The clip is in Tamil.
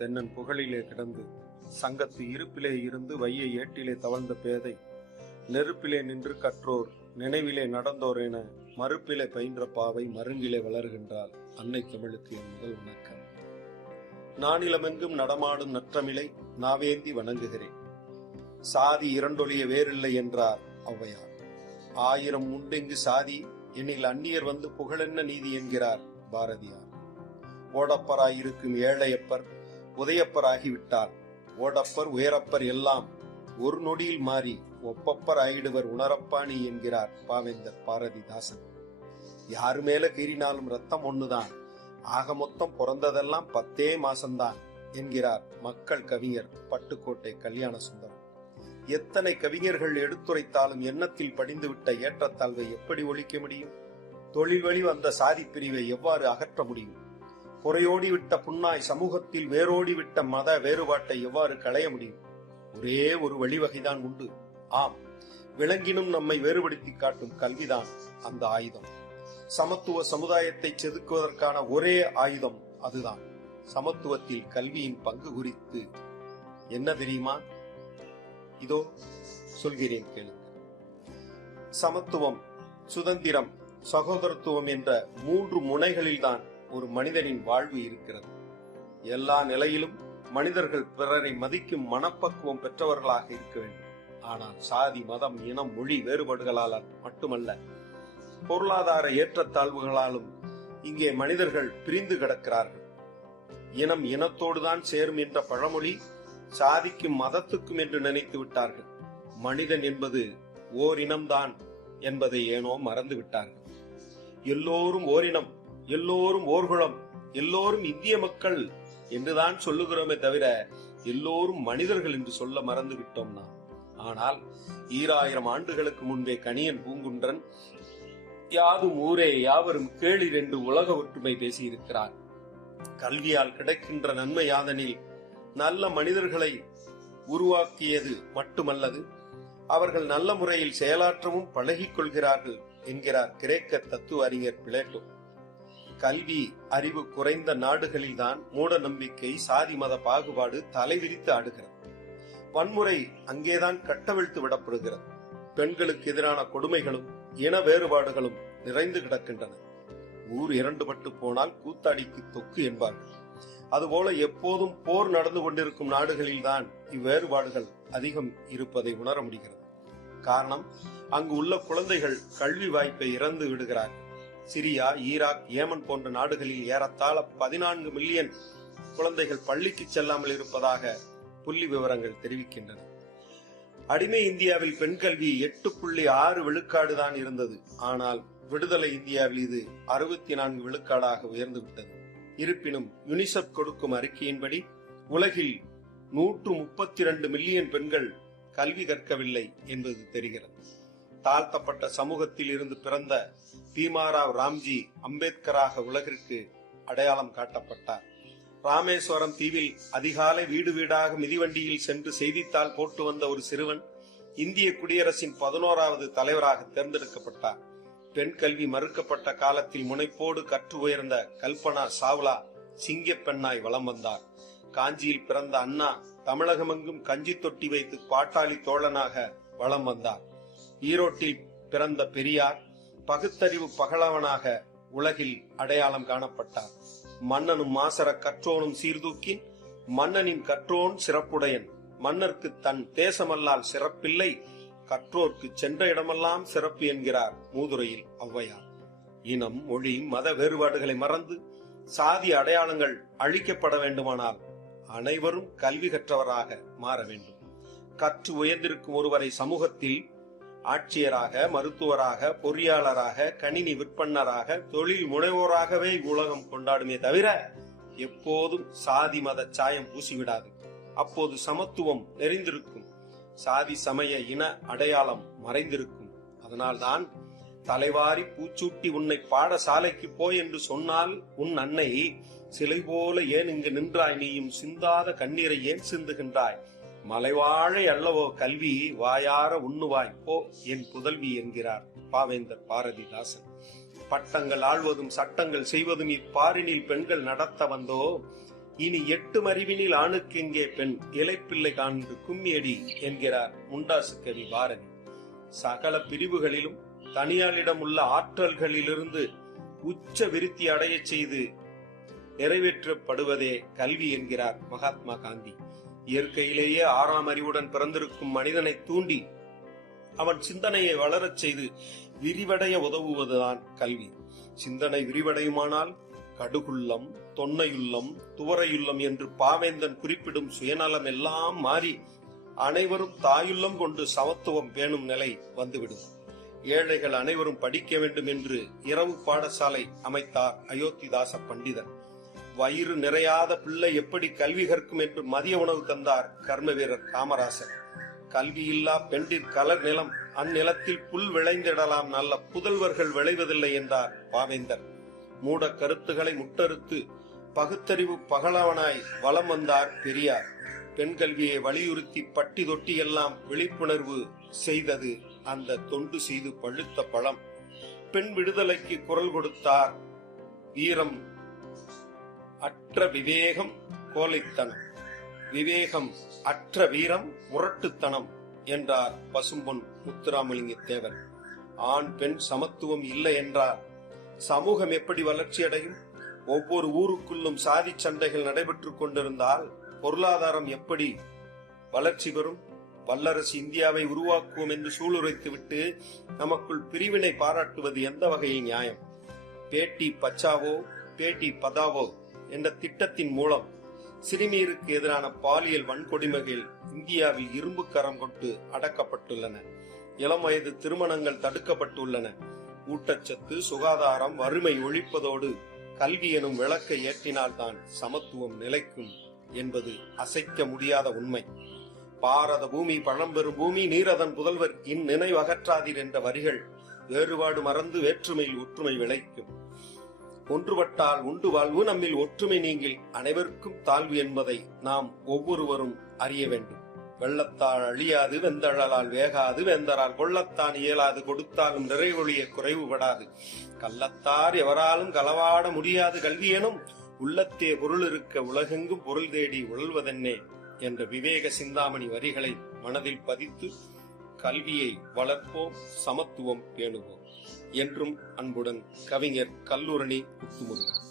தென்னன் புகழிலே கிடந்து சங்கத்து இருப்பிலே இருந்து வைய ஏட்டிலே தவழ்ந்த பேதை நெருப்பிலே நின்று கற்றோர் நினைவிலே நடந்தோர் என மறுப்பிலே பயின்ற பாவை மருங்கிலே வளர்கின்றாள். அன்னை தமிழுக்கு என் முதல் வணக்கம். நானிலமெங்கும் நடமாடும் நற்றமிழை நாவேந்தி வணங்குகிறேன். சாதி இரண்டொழிய வேறில்லை என்றார் ஔவையார். ஆயிரம் உண்டெங்கு சாதி என்னில் அந்நியர் வந்து புகழென்ன நீதி என்கிறார் பாரதியார். ஓடப்பராயிருக்கும் ஏழையப்பர் உதயப்பர் ஆகிவிட்டார் ஓடப்பர் உயரப்பர் எல்லாம் ஒரு நொடியில் மாறி ஒப்பப்பர் ஆயிடுவர் உணரப்பாணி என்கிறார் பாவேந்தர் பாரதிதாசன். யாரு மேல கீறினாலும் ரத்தம் ஒண்ணுதான். ஆக மொத்தம் பிறந்ததெல்லாம் பத்தே மாசம்தான் என்கிறார் மக்கள் கவிஞர் பட்டுக்கோட்டை கல்யாண சுந்தரம் எத்தனை கவிஞர்கள் எடுத்துரைத்தாலும் எண்ணத்தில் படிந்துவிட்ட ஏற்றத்தாழ்வை எப்படி ஒழிக்க முடியும்? தொழில் வழி வந்த சாதி பிரிவை எவ்வாறு அகற்ற முடியும்? குறையோடிவிட்ட புண்ணாய் சமூகத்தில் வேரோடி விட்ட மத வேறுபாட்டை எவ்வாறு களைய முடியும்? ஒரே ஒரு வழிவகைதான் உண்டு. ஆம் விலங்கினும் நம்மை வேறுபடுத்தி காட்டும் கல்விதான் அந்த ஆயுதம். சமத்துவ சமுதாயத்தை செதுக்குவதற்கான ஒரே ஆயுதம் அதுதான். சமத்துவத்தில் கல்வியின் பங்கு குறித்து என்ன தெரியுமா? இதோ சொல்கிறேன் கேளுங்க சமத்துவம் சுதந்திரம் சகோதரத்துவம் என்ற மூன்று முனைகளில்தான் ஒரு மனிதனின் வாழ்வு இருக்கிறது. எல்லா நிலையிலும் மனிதர்கள் பிறரை மதிக்கும் மனப்பக்குவம் பெற்றவர்களாக இருக்க வேண்டும். ஆனால் சாதி மதம் இனம் மொழி வேறுபாடுகளால் மட்டுமல்ல பொருளாதார ஏற்றத்தாழ்வுகளாலும் இங்கே மனிதர்கள் பிரிந்து கிடக்கிறார்கள். இனம் இனத்தோடுதான் சேரும் என்ற பழமொழி சாதிக்கும் மதத்துக்கும் என்று நினைத்து விட்டார்கள். மனிதன் என்பது ஓரினம்தான் என்பதை ஏனோ மறந்து விட்டார்கள். எல்லோரும் ஓரினம் எல்லோரும் ஓர்குலம் எல்லோரும் இந்திய மக்கள் என்றுதான் சொல்லுகிறோமே தவிர எல்லோரும் மனிதர்கள் என்று சொல்ல மறந்து விட்டோம் நாம். ஆனால் ஈராயிரம் ஆண்டுகளுக்கு முன்பே கணியன் பூங்குன்றன் யாதும் ஊரே யாவரும் கேளிர் என்று உலக ஒற்றுமை பேசியிருக்கிறார். கல்வியால் கிடைக்கின்ற நன்மை யாதனில் நல்ல மனிதர்களை உருவாக்கியது மட்டுமல்லது அவர்கள் நல்ல முறையில் செயலாற்றவும் பழகிக் கொள்கிறார்கள் என்கிறார் கிரேக்க தத்துவ அறிஞர் பிளேட்டோ. கல்வி அறிவு குறைந்த நாடுகளில்தான் மூட நம்பிக்கை சாதி மத பாகுபாடு தலைவிரித்து ஆடுகிறது. வன்முறை அங்கேதான் கட்டவிழ்த்து விடப்படுகிறது. பெண்களுக்கு எதிரான கொடுமைகளும் இன வேறுபாடுகளும் நிறைந்து கிடக்கின்றன. ஊர் இரண்டுபட்டு போனால் கூத்தாடிக்கு தொக்கு என்பார்கள். அதுபோல எப்போதும் போர் நடந்து கொண்டிருக்கும் நாடுகளில்தான் இவ்வேறுபாடுகள் அதிகம் இருப்பதை உணர முடிகிறது. காரணம் அங்கு உள்ள குழந்தைகள் கல்வி வாய்ப்பை இறந்து விடுகிறார்கள். சிரியா ஈராக் ஏமன் போன்ற நாடுகளில் ஏறத்தாழ பதினான்கு மில்லியன் குழந்தைகள் பள்ளிக்கு செல்லாமல் இருப்பதாக புள்ளி விவரங்கள் தெரிவிக்கின்றன. அடிமை இந்தியாவில் பெண் கல்வி எட்டு புள்ளி ஆறு விழுக்காடு தான் இருந்தது. ஆனால் விடுதலை இந்தியாவில் இது அறுபத்தி நான்கு விழுக்காடாக உயர்ந்து விட்டது. இருப்பினும் யுனிசெப் கொடுக்கும் அறிக்கையின்படி உலகில் நூற்று முப்பத்தி இரண்டு மில்லியன் பெண்கள் கல்வி கற்கவில்லை என்பது தெரிகிறது. தாழ்த்தப்பட்ட சமூகத்தில் இருந்து பிறந்த பீமாராவ் ராம்ஜி அம்பேத்கராக உலகிற்கு அடையாளம் காட்டப்பட்டார். ராமேஸ்வரம் தீவில் அதிகாலை வீடு வீடாக மிதிவண்டியில் சென்று செய்தித்தாள் போட்டு வந்த ஒரு சிறுவன் இந்திய குடியரசின் பதினோராவது தலைவராக தேர்ந்தெடுக்கப்பட்டார். பெண் கல்வி மறுக்கப்பட்ட காலத்தில் முனைப்போடு கற்று உயர்ந்த கல்பனா சாவ்லா சிங்க பெண்ணாய் வலம் வந்தார். காஞ்சியில் பிறந்த அண்ணா தமிழகமெங்கும் கஞ்சி தொட்டி வைத்து பாட்டாளி தோழனாக வலம் வந்தார். ஈரோட்டில் பிறந்த பெரியார் பகுத்தறிவு பகலவனாக உலகில் அடையாளம் காணப்பட்டார் மன்னனும் மாசர கற்றோனும் சீர்தூக்கின் மன்னனின் கற்றோன் சிறப்புடையன். மன்னர்க்கு தன் தேசமல்லால் சிறப்பில்லை கற்றோர்க்கு சென்ற இடமெல்லாம் சிறப்பு என்கிறார் மூதுரையில் ஔவையார். இனம் மொழி மத வேறுபாடுகளை மறந்து சாதி அடையாளங்கள் அழிக்கப்பட வேண்டுமானால் அனைவரும் கல்வி கற்றவராக மாற வேண்டும். கற்று உயர்ந்திருக்கும் ஒருவரை சமூகத்தில் ஆட்சியராக மருத்துவராக பொறியாளராக கணினி விற்பனராக தொழில் முனைவோராகவே உலகம் கொண்டாடுமே தவிர எப்போதும் சாதி மத சாயம் பூசிவிடாது. அப்போது சமத்துவம் நெறிந்திருக்கும். சாதி சமய இன அடையாளம் மறைந்திருக்கும். அதனால்தான் தலைவாரி பூச்சூட்டி உன்னை பாடசாலைக்கு போய் என்று சொன்னால் உன் அன்னை சிலை போல ஏன் இங்கு நின்றாய்? நீயும் சிந்தாத கண்ணீரை ஏன் சிந்துகின்றாய்? மலைவாழை அல்லவோ கல்வி வாயார உண்ணுவாய் போ என் புதல்வி என்கிறார் பாவேந்தர் பாரதிதாசன். பட்டங்கள் ஆழ்வதும் சட்டங்கள் செய்வதும் இப்பாரினில் பெண்கள் நடத்த வந்தோ? இனி எட்டு மறிவினில் ஆணுக்கு எங்கே பெண்? இலைப்பிள்ளை காண்பு கும்மியடி என்கிறார் முண்டாசு கவி பாரதி. சகல பிரிவுகளிலும் தனியாளிடம் உள்ள ஆற்றல்களிலிருந்து உச்ச விருத்தி அடையச் செய்து நிறைவேற்றப்படுவதே கல்வி என்கிறார் மகாத்மா காந்தி. இயற்கையிலேயே ஆறாம் அறிவுடன் பிறந்திருக்கும் மனிதனை தூண்டி அவன் சிந்தனையை வளரச் செய்து விரிவடைய உதவுவதுதான் கல்வி. சிந்தனை விரிவடையுமானால் கடுகுள்ளம் தொன்னையுள்ளம் துவரையுள்ளம் என்று பாவேந்தன் குறிப்பிடும் சுயநலம் எல்லாம் மாறி அனைவரும் தாயுள்ளம் கொண்டு சமத்துவம் பேணும் நிலை வந்துவிடும். ஏழைகள் அனைவரும் படிக்க வேண்டும் என்று இரவு பாடசாலை அமைத்தார் அயோத்திதாச பண்டிதன். வயிறு நிறையாத பிள்ளை எப்படி கல்வி கற்கும் என்று மதிய உணவு தந்தார் கர்ம வீரர் காமராசர். கல்வி இல்லா பெண்டிற் கலர் நிலம் அந்நிலத்தில் புல் விளைந்திடலாம் நல்ல புதல்வர்கள் விளைவதில்லை என்றார் பாவேந்தர். மூட கருத்துக்களை முட்டறுத்து பகுத்தறிவு பகலவனாய் வலம் வந்தார் பெரியார். பெண் கல்வியை வலியுறுத்தி பட்டி தொட்டி எல்லாம் விழிப்புணர்வு செய்தது அந்த தொண்டு செய்து பழுத்த பழம். பெண் விடுதலைக்கு குரல் கொடுத்தார் வீரம் அற்ற விவேகம் கோலைத்தனம். விவேகம் அற்ற வீரம் முரட்டுத்தனம் என்றார் பசும்பொன் முத்துராமலிங்க தேவர். ஆண் பெண் சமத்துவம் இல்லை என்றார். சமூகம் எப்படி வளர்ச்சியடையும் ஒவ்வொரு ஊருக்குள்ளும் சாதி சண்டைகள் நடைபெற்றுக் கொண்டிருந்தால் பொருளாதாரம் எப்படி வளர்ச்சி பெறும்? வல்லரசு இந்தியாவை உருவாக்குவோம் என்று சூளுரைத்துவிட்டு நமக்குள் பிரிவினை பாராட்டுவது எந்த வகையில் நியாயம்? பேட்டி பச்சாவோ பேட்டி பதாவோ? என்ற திட்டத்தின் மூலம் சிறுமியருக்கு எதிரான பாலியல் வன்கொடுமைகள் இந்தியாவில் இரும்பு கரம் கொண்டு அடக்கப்பட்டுள்ளன. இளம் வயது திருமணங்கள் தடுக்கப்பட்டுள்ளன. ஊட்டச்சத்து சுகாதாரம் வறுமை ஒழிப்பதோடு கல்வி எனும் விளக்கை ஏற்றினால்தான் சமத்துவம் நிலைக்கும் என்பது அசைக்க முடியாத உண்மை. பாரத பூமி பழம்பெரும் பூமி நீரதன் புதல்வர் இந்நினைவு அகற்றாதீர் என்ற வரிகள் வேறுபாடு மறந்து வேற்றுமையில் ஒற்றுமை விளைக்கும். ஒன்றுபட்டால் உண்டு வாழ்வு. நம்மில் ஒற்றுமை நீங்கில் அனைவருக்கும் தாழ்வு என்பதை நாம் ஒவ்வொருவரும் அறிய வேண்டும். வெள்ளத்தால் அழியாது வெந்தழலால் வேகாது வெந்தரால் கொள்ளத்தான் இயலாது கொடுத்தாலும் நிறைவொழிய குறைவுபடாது. கள்ளத்தார் எவராலும் களவாட முடியாது கல்வியெனும் உள்ளத்தே பொருள் இருக்க உலகெங்கும் பொருள் தேடி உழல்வதென்னே என்ற விவேக சிந்தாமணி வரிகளை மனதில் பதித்து கல்வியை வளர்ப்போம் சமத்துவம் பேணுவோம். என்றும் அன்புடன் கவிஞர் கல்லூரணி முத்துமுருகன்.